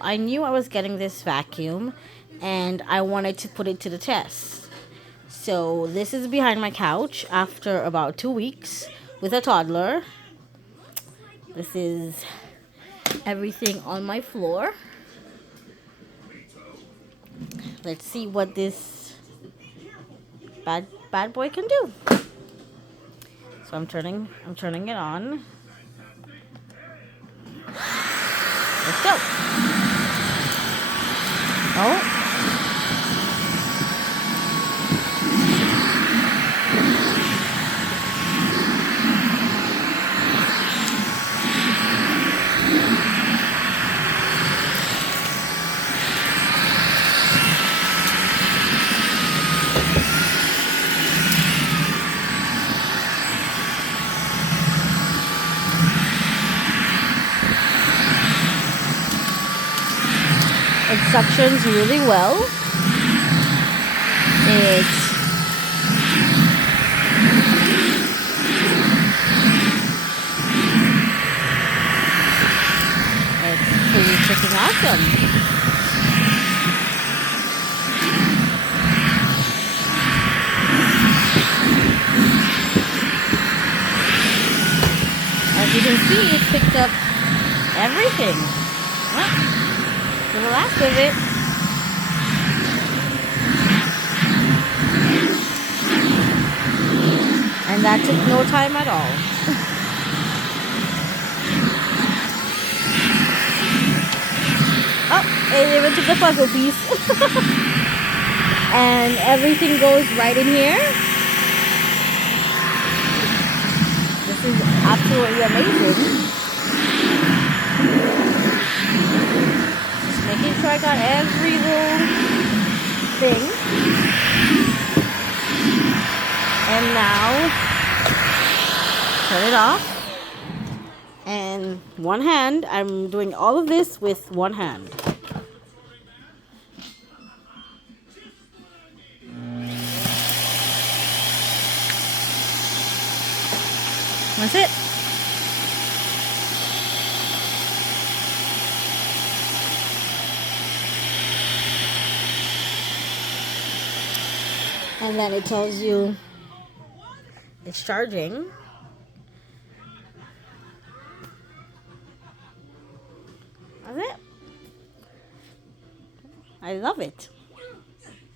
I knew I was getting this vacuum and I wanted to put it to the test. So this is behind my couch after about 2 weeks with a toddler. This is everything on my floor. Let's see what this bad boy can do. So I'm turning it on. Let's go. Oh. It suctions really well. It's pretty freaking awesome. As you can see, it picked up everything. To the last of it. And that took no time at all. Oh, it even took the puzzle piece. And everything goes right in here. This is absolutely amazing. Making sure I got every little thing. And now, turn it off. And one hand, I'm doing all of this with one hand. That's it. And then it tells you it's charging. That's it. I love it.